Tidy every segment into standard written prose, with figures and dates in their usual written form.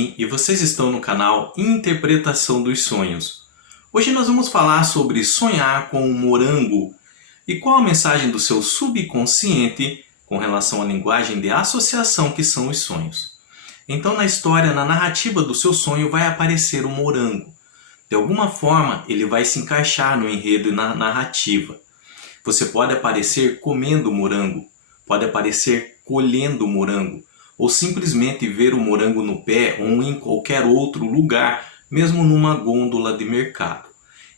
Joaquim e vocês estão no canal Interpretação dos Sonhos. Hoje nós vamos falar sobre sonhar com um morango e qual a mensagem do seu subconsciente com relação à linguagem de associação que são os sonhos. Então na história, na narrativa do seu sonho vai aparecer um morango. De alguma forma ele vai se encaixar no enredo e na narrativa. Você pode aparecer comendo morango, pode aparecer colhendo morango, ou simplesmente ver o morango no pé ou em qualquer outro lugar, mesmo numa gôndola de mercado.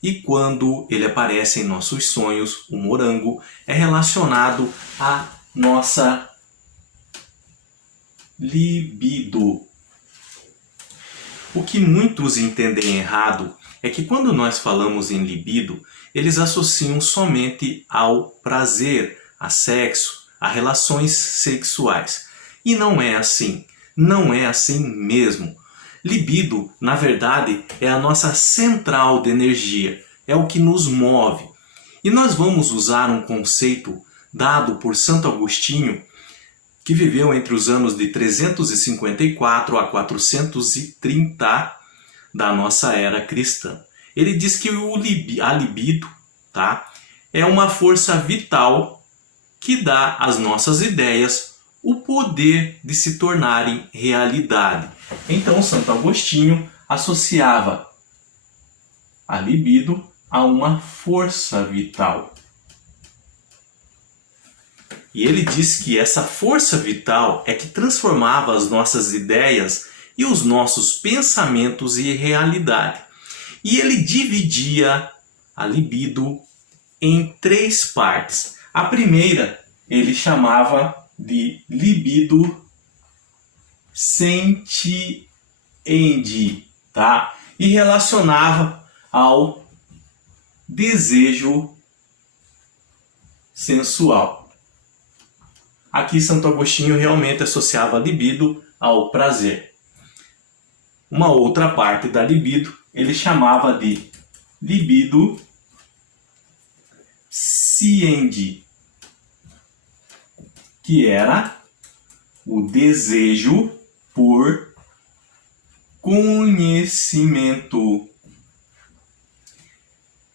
E quando ele aparece em nossos sonhos, o morango é relacionado à nossa libido. O que muitos entendem errado é que quando nós falamos em libido, eles associam somente ao prazer, a sexo, a relações sexuais. E não é assim. Não é assim mesmo. Libido, na verdade, é a nossa central de energia. É o que nos move. E nós vamos usar um conceito dado por Santo Agostinho, que viveu entre os anos de 354 a 430 da nossa era cristã. Ele diz que a libido, é uma força vital que dá às nossas ideias o poder de se tornarem realidade. Então Santo Agostinho associava a libido a uma força vital. E ele diz que essa força vital é que transformava as nossas ideias e os nossos pensamentos em realidade. E ele dividia a libido em 3 partes. A primeira ele chamava de libido sentiendi, e relacionava ao desejo sensual. Aqui Santo Agostinho realmente associava a libido ao prazer. Uma outra parte da libido ele chamava de libido siendi, que era o desejo por conhecimento.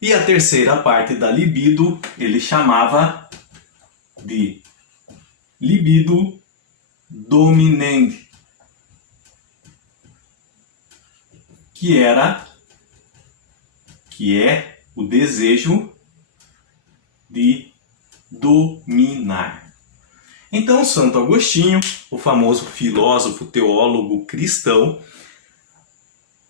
E a terceira parte da libido ele chamava de libido dominandi, que é o desejo de dominar. Então Santo Agostinho, o famoso filósofo, teólogo cristão,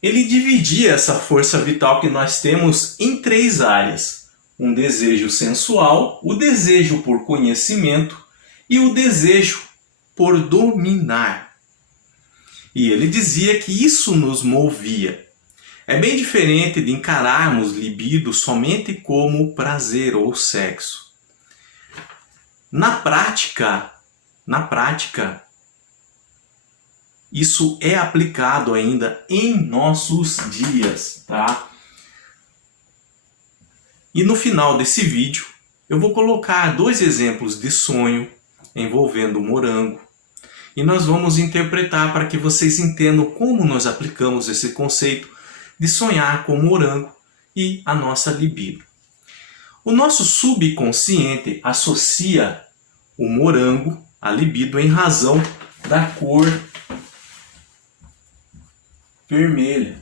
ele dividia essa força vital que nós temos em 3 áreas. Um desejo sensual, o desejo por conhecimento e o desejo por dominar. E ele dizia que isso nos movia. É bem diferente de encararmos libido somente como prazer ou sexo. Na prática, isso é aplicado ainda em nossos dias, E no final desse vídeo, eu vou colocar 2 exemplos de sonho envolvendo o morango. E nós vamos interpretar para que vocês entendam como nós aplicamos esse conceito de sonhar com o morango e a nossa libido. O nosso subconsciente associa o morango à libido em razão da cor vermelha,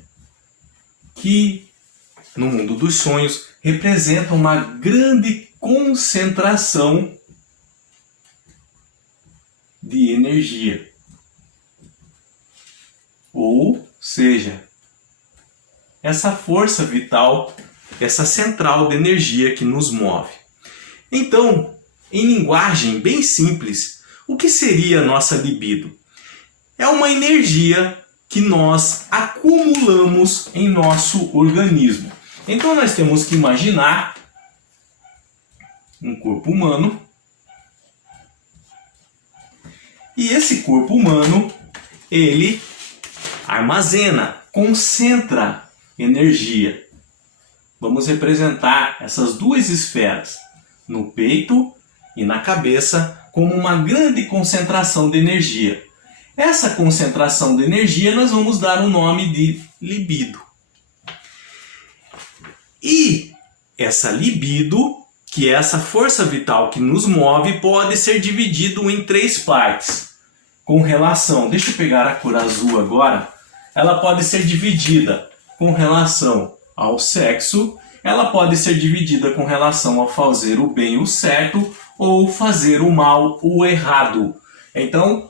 que no mundo dos sonhos representa uma grande concentração de energia. Ou seja, essa força vital, essa central de energia que nos move. Então, em linguagem bem simples, o que seria a nossa libido? É uma energia que nós acumulamos em nosso organismo. Então nós temos que imaginar um corpo humano. E esse corpo humano, ele armazena, concentra energia. Vamos representar essas 2 esferas, no peito e na cabeça, como uma grande concentração de energia. Essa concentração de energia nós vamos dar o nome de libido. E essa libido, que é essa força vital que nos move, pode ser dividido em 3 partes. Com relação, deixa eu pegar a cor azul agora, ela pode ser dividida com relação ao sexo, ela pode ser dividida com relação ao fazer o bem, o certo, ou fazer o mal, o errado. Então,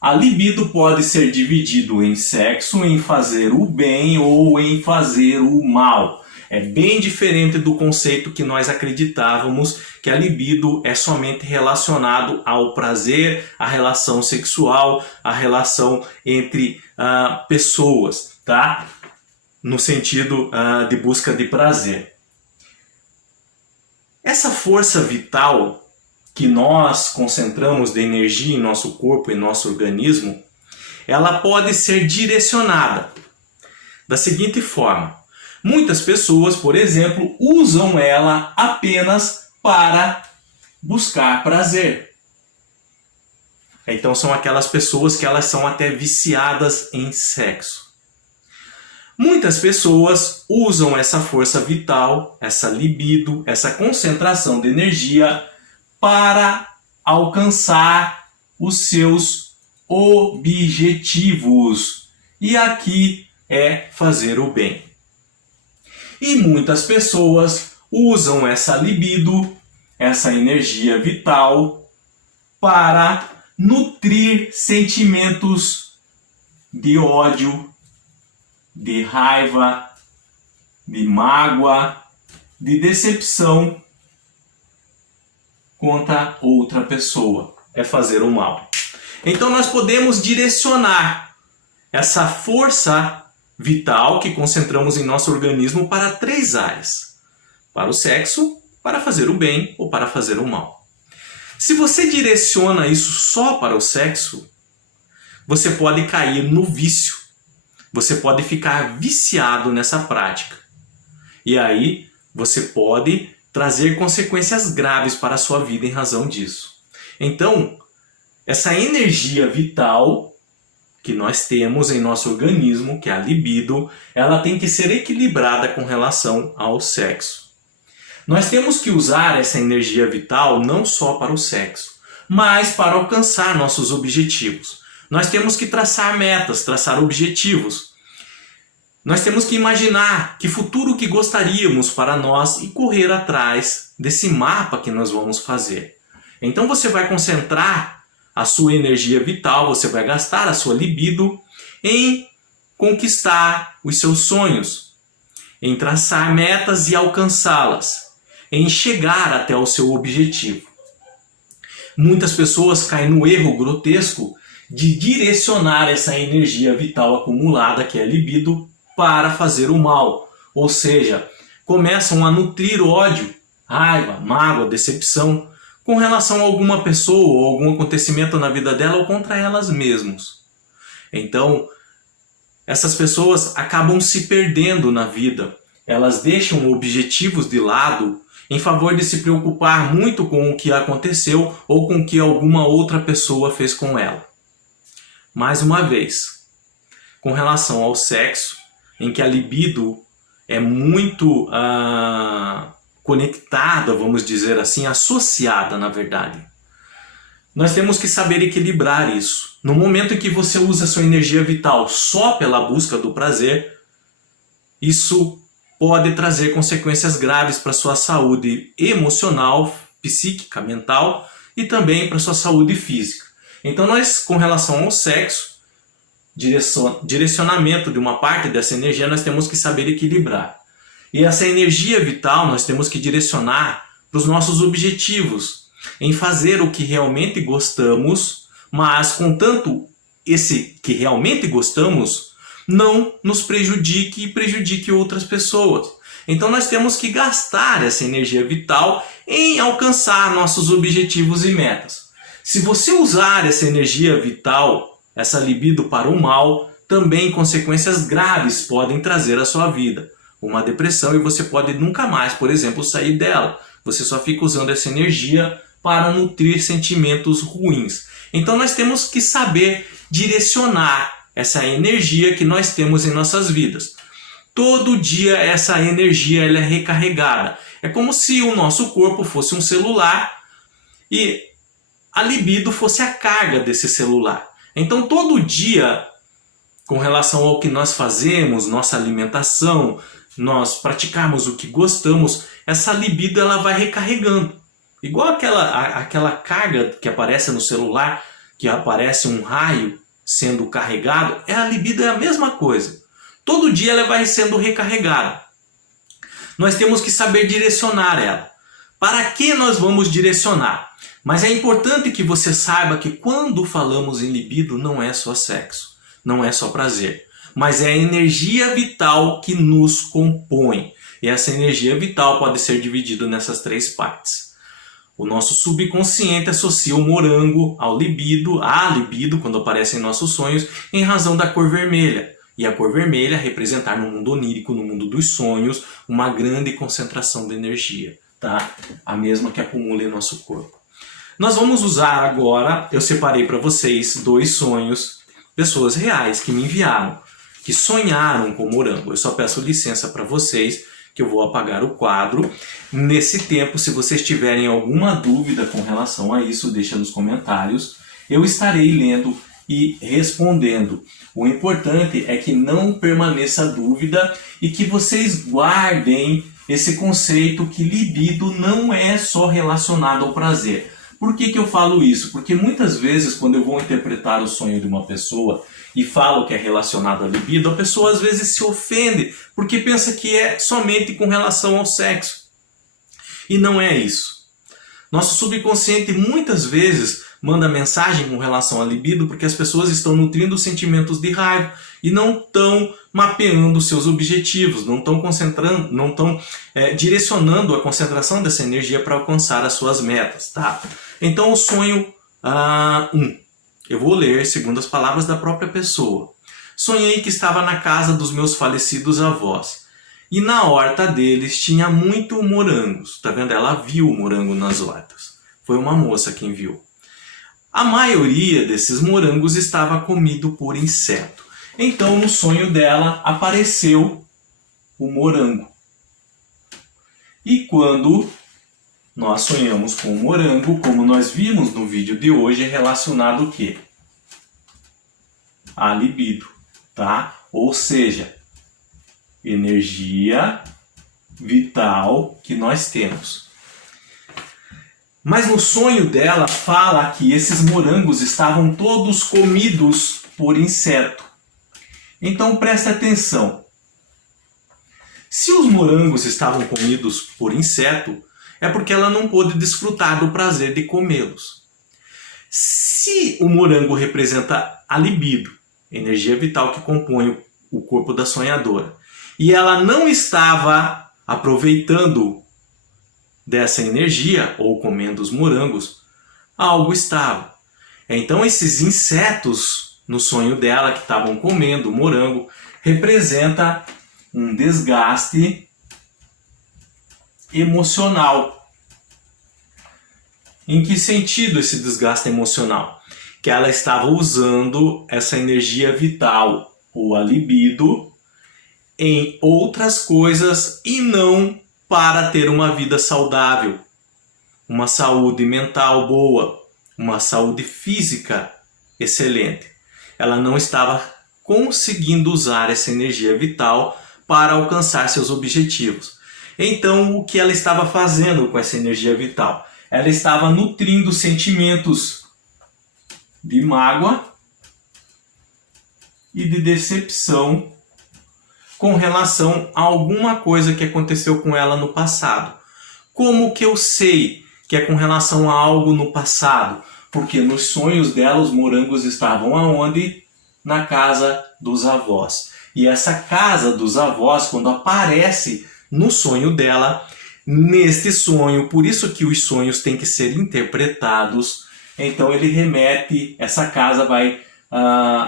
a libido pode ser dividido em sexo, em fazer o bem ou em fazer o mal. É bem diferente do conceito que nós acreditávamos, que a libido é somente relacionado ao prazer, à relação sexual, à relação entre pessoas, tá? No sentido de busca de prazer. Essa força vital que nós concentramos de energia em nosso corpo, em nosso organismo, ela pode ser direcionada da seguinte forma. Muitas pessoas, por exemplo, usam ela apenas para buscar prazer. Então são aquelas pessoas que elas são até viciadas em sexo. Muitas pessoas usam essa força vital, essa libido, essa concentração de energia para alcançar os seus objetivos. E aqui é fazer o bem. E muitas pessoas usam essa libido, essa energia vital, para nutrir sentimentos de ódio, de raiva, de mágoa, de decepção contra outra pessoa. É fazer o mal. Então nós podemos direcionar essa força vital que concentramos em nosso organismo para 3 áreas. Para o sexo, para fazer o bem ou para fazer o mal. Se você direciona isso só para o sexo, você pode cair no vício. Você pode ficar viciado nessa prática. E aí você pode trazer consequências graves para a sua vida em razão disso. Então, essa energia vital que nós temos em nosso organismo, que é a libido, ela tem que ser equilibrada com relação ao sexo. Nós temos que usar essa energia vital não só para o sexo, mas para alcançar nossos objetivos. Nós temos que traçar metas, traçar objetivos. Nós temos que imaginar que futuro que gostaríamos para nós e correr atrás desse mapa que nós vamos fazer. Então você vai concentrar a sua energia vital, você vai gastar a sua libido em conquistar os seus sonhos, em traçar metas e alcançá-las, em chegar até o seu objetivo. Muitas pessoas caem no erro grotesco de direcionar essa energia vital acumulada, que é a libido, para fazer o mal. Ou seja, começam a nutrir ódio, raiva, mágoa, decepção com relação a alguma pessoa ou algum acontecimento na vida dela ou contra elas mesmas. Então, essas pessoas acabam se perdendo na vida. Elas deixam objetivos de lado em favor de se preocupar muito com o que aconteceu ou com o que alguma outra pessoa fez com ela. Mais uma vez, com relação ao sexo, em que a libido é muito conectada, vamos dizer assim, associada na verdade. Nós temos que saber equilibrar isso. No momento em que você usa a sua energia vital só pela busca do prazer, isso pode trazer consequências graves para a sua saúde emocional, psíquica, mental e também para a sua saúde física. Então nós, com relação ao sexo, direcionamento de uma parte dessa energia, nós temos que saber equilibrar. E essa energia vital nós temos que direcionar para os nossos objetivos, em fazer o que realmente gostamos, mas contanto esse que realmente gostamos não nos prejudique e prejudique outras pessoas. Então nós temos que gastar essa energia vital em alcançar nossos objetivos e metas. Se você usar essa energia vital, essa libido para o mal, também consequências graves podem trazer à sua vida. Uma depressão, e você pode nunca mais, por exemplo, sair dela. Você só fica usando essa energia para nutrir sentimentos ruins. Então nós temos que saber direcionar essa energia que nós temos em nossas vidas. Todo dia essa energia ela é recarregada. É como se o nosso corpo fosse um celular e a libido fosse a carga desse celular. Então todo dia, com relação ao que nós fazemos, nossa alimentação, nós praticarmos o que gostamos, essa libido ela vai recarregando. Igual aquela carga que aparece no celular, que aparece um raio sendo carregado, a libido é a mesma coisa. Todo dia ela vai sendo recarregada. Nós temos que saber direcionar ela. Para que nós vamos direcionar? Mas é importante que você saiba que quando falamos em libido não é só sexo, não é só prazer, mas é a energia vital que nos compõe. E essa energia vital pode ser dividida nessas três partes. O nosso subconsciente associa o morango à libido, quando aparece em nossos sonhos, em razão da cor vermelha. E a cor vermelha representar no mundo onírico, no mundo dos sonhos, uma grande concentração de energia, tá? A mesma que acumula em nosso corpo. Nós vamos usar agora, eu separei para vocês 2 sonhos, pessoas reais que me enviaram, que sonharam com morango. Eu só peço licença para vocês, que eu vou apagar o quadro. Nesse tempo, se vocês tiverem alguma dúvida com relação a isso, deixa nos comentários. Eu estarei lendo e respondendo. O importante é que não permaneça dúvida e que vocês guardem esse conceito que libido não é só relacionado ao prazer. Por que eu falo isso? Porque muitas vezes quando eu vou interpretar o sonho de uma pessoa e falo que é relacionado à libido, a pessoa às vezes se ofende porque pensa que é somente com relação ao sexo. E não é isso. Nosso subconsciente muitas vezes manda mensagem com relação à libido porque as pessoas estão nutrindo sentimentos de raiva e não estão mapeando seus objetivos, não estão concentrando, não estão direcionando a concentração dessa energia para alcançar as suas metas, tá? Então o sonho 1, eu vou ler segundo as palavras da própria pessoa. Sonhei que estava na casa dos meus falecidos avós e na horta deles tinha muito morangos. Tá vendo? Ela viu o morango nas hortas. Foi uma moça quem viu. A maioria desses morangos estava comido por inseto. Então no sonho dela apareceu o morango. E quando nós sonhamos com o morango, como nós vimos no vídeo de hoje, é relacionado o quê? A libido, tá? Ou seja, energia vital que nós temos. Mas no sonho dela fala que esses morangos estavam todos comidos por inseto. Então preste atenção. Se os morangos estavam comidos por inseto, é porque ela não pôde desfrutar do prazer de comê-los. Se o morango representa a libido, energia vital que compõe o corpo da sonhadora, e ela não estava aproveitando dessa energia, ou comendo os morangos, algo estava. Então esses insetos no sonho dela que estavam comendo o morango, representa um desgaste emocional. Em que sentido esse desgaste emocional? Que ela estava usando essa energia vital, ou a libido, em outras coisas e não para ter uma vida saudável, uma saúde mental boa, uma saúde física excelente. Ela não estava conseguindo usar essa energia vital para alcançar seus objetivos. Então, o que ela estava fazendo com essa energia vital? Ela estava nutrindo sentimentos de mágoa e de decepção com relação a alguma coisa que aconteceu com ela no passado. Como que eu sei que é com relação a algo no passado? Porque nos sonhos dela os morangos estavam aonde? Na casa dos avós. E essa casa dos avós, quando aparece no sonho dela, neste sonho, por isso que os sonhos têm que ser interpretados, então ele remete, essa casa vai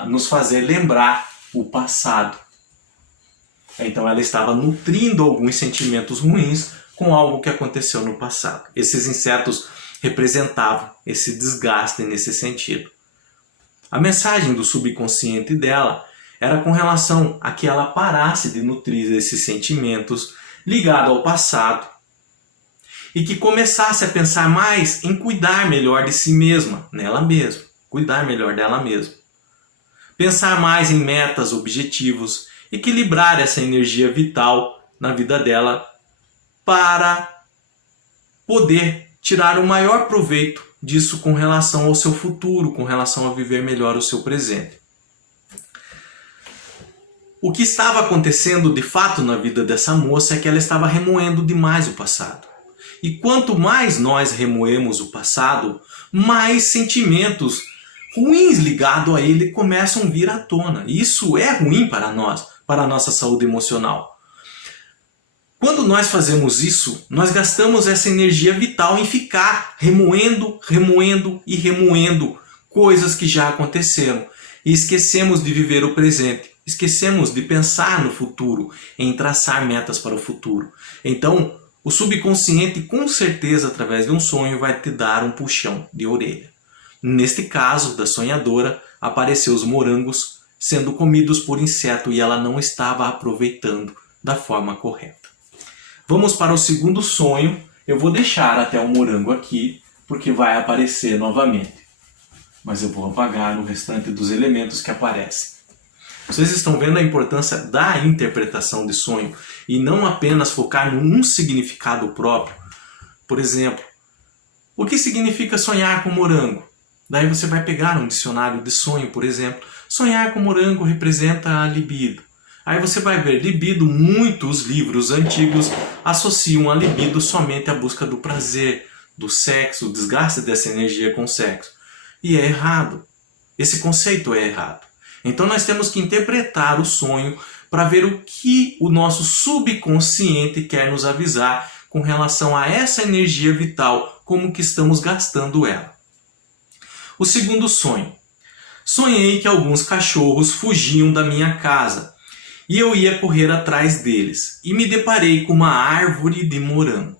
nos fazer lembrar o passado. Então ela estava nutrindo alguns sentimentos ruins com algo que aconteceu no passado. Esses insetos representavam esse desgaste nesse sentido. A mensagem do subconsciente dela era com relação a que ela parasse de nutrir esses sentimentos ligados ao passado e que começasse a pensar mais em cuidar melhor de si mesma, nela mesma, cuidar melhor dela mesma. Pensar mais em metas, objetivos, equilibrar essa energia vital na vida dela para poder tirar o maior proveito disso com relação ao seu futuro, com relação a viver melhor o seu presente. O que estava acontecendo de fato na vida dessa moça é que ela estava remoendo demais o passado. E quanto mais nós remoemos o passado, mais sentimentos ruins ligados a ele começam a vir à tona. E isso é ruim para nós, para a nossa saúde emocional. Quando nós fazemos isso, nós gastamos essa energia vital em ficar remoendo coisas que já aconteceram. E esquecemos de viver o presente. Esquecemos de pensar no futuro, em traçar metas para o futuro. Então, o subconsciente, com certeza, através de um sonho, vai te dar um puxão de orelha. Neste caso, da sonhadora, apareceu os morangos sendo comidos por inseto e ela não estava aproveitando da forma correta. Vamos para o segundo sonho. Eu vou deixar até o morango aqui, porque vai aparecer novamente. Mas eu vou apagar o restante dos elementos que aparecem. Vocês estão vendo a importância da interpretação de sonho e não apenas focar num significado próprio. Por exemplo, o que significa sonhar com morango? Daí você vai pegar um dicionário de sonho, por exemplo. Sonhar com morango representa a libido. Aí você vai ver libido, muitos livros antigos associam a libido somente à busca do prazer, do sexo, o desgaste dessa energia com o sexo. E é errado. Esse conceito é errado. Então nós temos que interpretar o sonho para ver o que o nosso subconsciente quer nos avisar com relação a essa energia vital, como que estamos gastando ela. O segundo sonho. Sonhei que alguns cachorros fugiam da minha casa e eu ia correr atrás deles e me deparei com uma árvore de morango.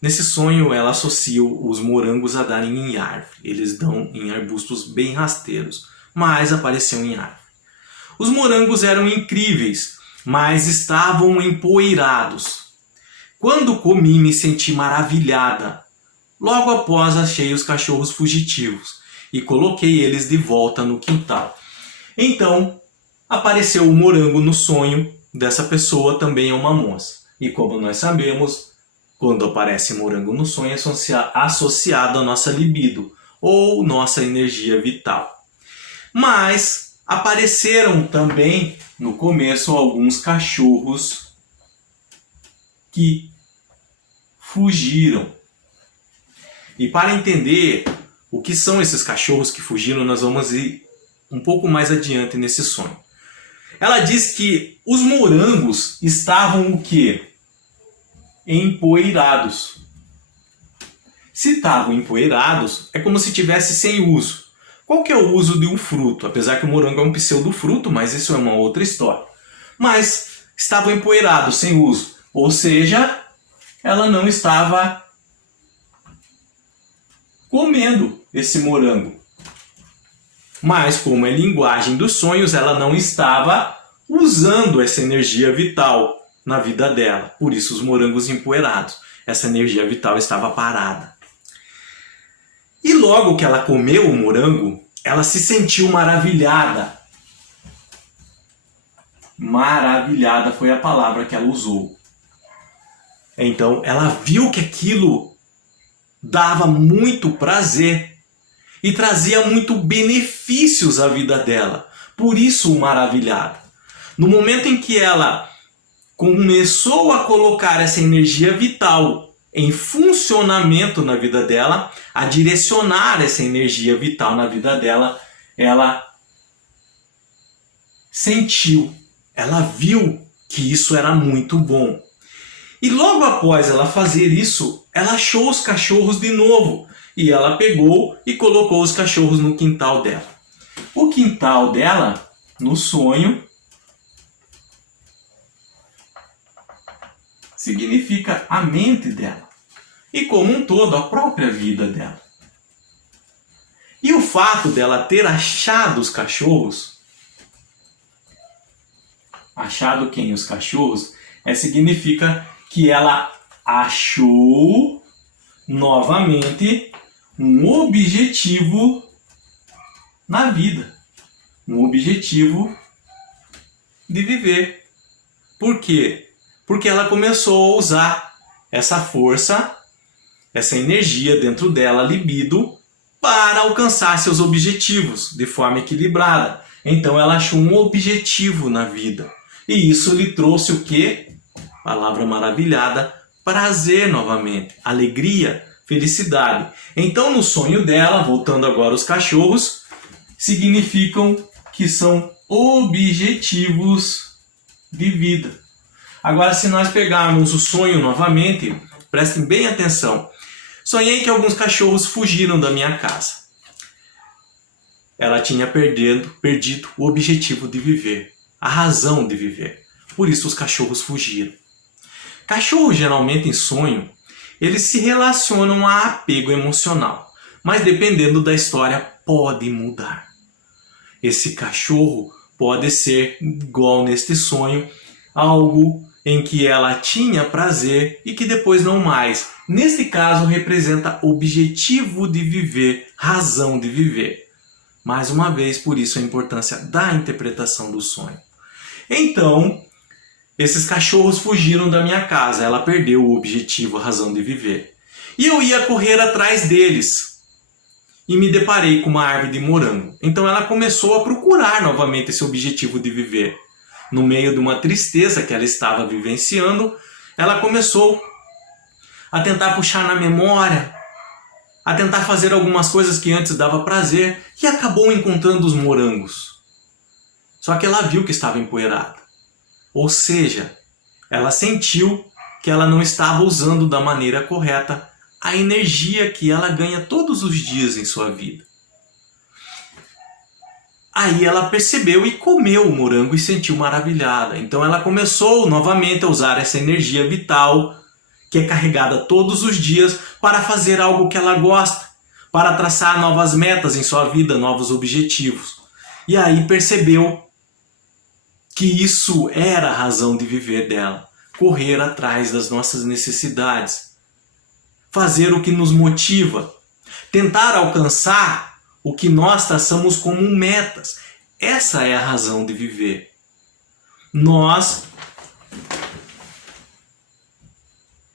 Nesse sonho ela associa os morangos a darem em árvore. Eles dão em arbustos bem rasteiros, mas apareciam em árvore. Os morangos eram incríveis, mas estavam empoeirados. Quando comi, me senti maravilhada. Logo após, achei os cachorros fugitivos e coloquei eles de volta no quintal. Então, apareceu o morango no sonho dessa pessoa, também é uma moça. E como nós sabemos, quando aparece morango no sonho, é associado à nossa libido ou nossa energia vital. Mas apareceram também no começo alguns cachorros que fugiram. E para entender o que são esses cachorros que fugiram, nós vamos ir um pouco mais adiante nesse sonho. Ela diz que os morangos estavam o quê? Empoeirados. Se estavam empoeirados, é como se tivesse sem uso. Qual que é o uso de um fruto? Apesar que o morango é um pseudofruto, mas isso é uma outra história. Mas estavam empoeirados, sem uso. Ou seja, ela não estava comendo esse morango. Mas como é linguagem dos sonhos, ela não estava usando essa energia vital na vida dela. Por isso os morangos empoeirados. Essa energia vital estava parada. E logo que ela comeu o morango, ela se sentiu maravilhada. Maravilhada foi a palavra que ela usou. Então ela viu que aquilo dava muito prazer e trazia muito benefícios à vida dela. Por isso o maravilhada. No momento em que ela começou a colocar essa energia vital em funcionamento na vida dela, a direcionar essa energia vital na vida dela, ela sentiu, ela viu que isso era muito bom. E logo após ela fazer isso, ela achou os cachorros de novo. E ela pegou e colocou os cachorros no quintal dela. O quintal dela, no sonho, significa a mente dela. E como um todo, a própria vida dela. E o fato dela ter achado os cachorros, achado quem? Os cachorros, significa que ela achou novamente um objetivo na vida, um objetivo de viver. Por quê? Porque ela começou a usar essa força, essa energia dentro dela, libido, para alcançar seus objetivos de forma equilibrada. Então ela achou um objetivo na vida. E isso lhe trouxe o quê? Palavra maravilhada, prazer novamente, alegria, felicidade. Então no sonho dela, voltando agora aos cachorros, significam que são objetivos de vida. Agora, se nós pegarmos o sonho novamente, prestem bem atenção. Sonhei que alguns cachorros fugiram da minha casa. Ela tinha perdido o objetivo de viver, a razão de viver. Por isso os cachorros fugiram. Cachorros, geralmente em sonho, eles se relacionam a apego emocional, mas dependendo da história pode mudar. Esse cachorro pode ser, igual neste sonho, algo em que ela tinha prazer e que depois não mais. Neste caso, representa objetivo de viver, razão de viver. Mais uma vez, por isso a importância da interpretação do sonho. Então, esses cachorros fugiram da minha casa. Ela perdeu o objetivo, a razão de viver. E eu ia correr atrás deles. E me deparei com uma árvore de morango. Então ela começou a procurar novamente esse objetivo de viver. No meio de uma tristeza que ela estava vivenciando, ela começou a tentar puxar na memória, a tentar fazer algumas coisas que antes dava prazer e acabou encontrando os morangos. Só que ela viu que estava empoeirada. Ou seja, ela sentiu que ela não estava usando da maneira correta a energia que ela ganha todos os dias em sua vida. Aí ela percebeu e comeu o morango e sentiu maravilhada. Então ela começou novamente a usar essa energia vital que é carregada todos os dias para fazer algo que ela gosta, para traçar novas metas em sua vida, novos objetivos. E aí percebeu que isso era a razão de viver dela, correr atrás das nossas necessidades, fazer o que nos motiva, tentar alcançar o que nós traçamos como metas. Essa é a razão de viver. Nós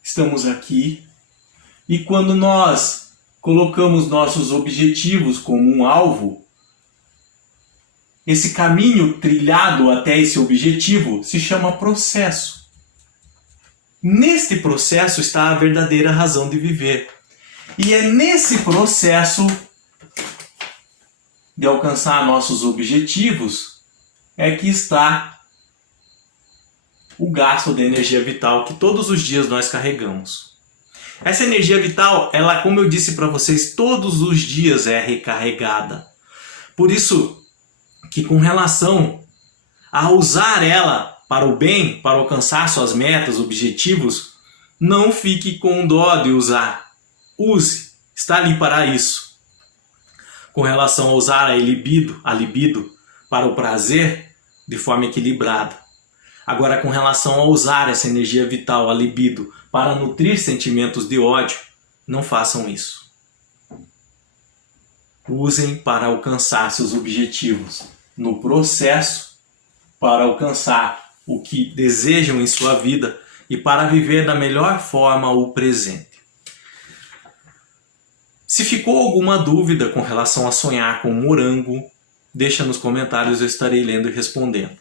estamos aqui e quando nós colocamos nossos objetivos como um alvo, esse caminho trilhado até esse objetivo se chama processo. Neste processo está a verdadeira razão de viver. E é nesse processo de alcançar nossos objetivos é que está o gasto de energia vital que todos os dias nós carregamos. Essa energia vital, ela, como eu disse para vocês, todos os dias é recarregada. Por isso que com relação a usar ela para o bem, para alcançar suas metas, objetivos, não fique com dó de usar. Use, está ali para isso. Com relação a usar a libido para o prazer de forma equilibrada. Agora, com relação a usar essa energia vital, a libido, para nutrir sentimentos de ódio, não façam isso. Usem para alcançar seus objetivos no processo, para alcançar o que desejam em sua vida e para viver da melhor forma o presente. Se ficou alguma dúvida com relação a sonhar com morango, deixa nos comentários, eu estarei lendo e respondendo.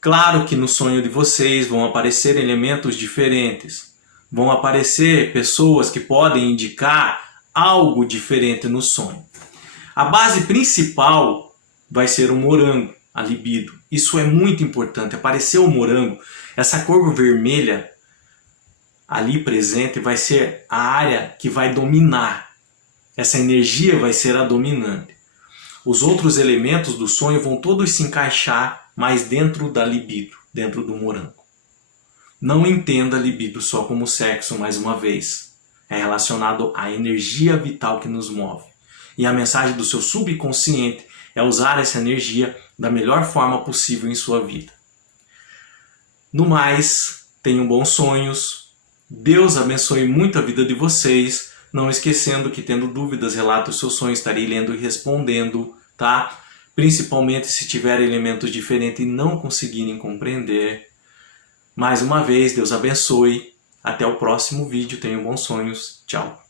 Claro que no sonho de vocês vão aparecer elementos diferentes, vão aparecer pessoas que podem indicar algo diferente no sonho. A base principal vai ser o morango, a libido. Isso é muito importante. Apareceu o morango, essa cor vermelha ali presente vai ser a área que vai dominar. Essa energia vai ser a dominante. Os outros elementos do sonho vão todos se encaixar mais dentro da libido, dentro do morango. Não entenda a libido só como sexo, mais uma vez. É relacionado à energia vital que nos move. E a mensagem do seu subconsciente é usar essa energia da melhor forma possível em sua vida. No mais, tenham bons sonhos. Deus abençoe muito a vida de vocês. Não esquecendo que, tendo dúvidas, relata os seus sonhos, estarei lendo e respondendo, tá? Principalmente se tiver elementos diferentes e não conseguirem compreender. Mais uma vez, Deus abençoe. Até o próximo vídeo. Tenham bons sonhos. Tchau.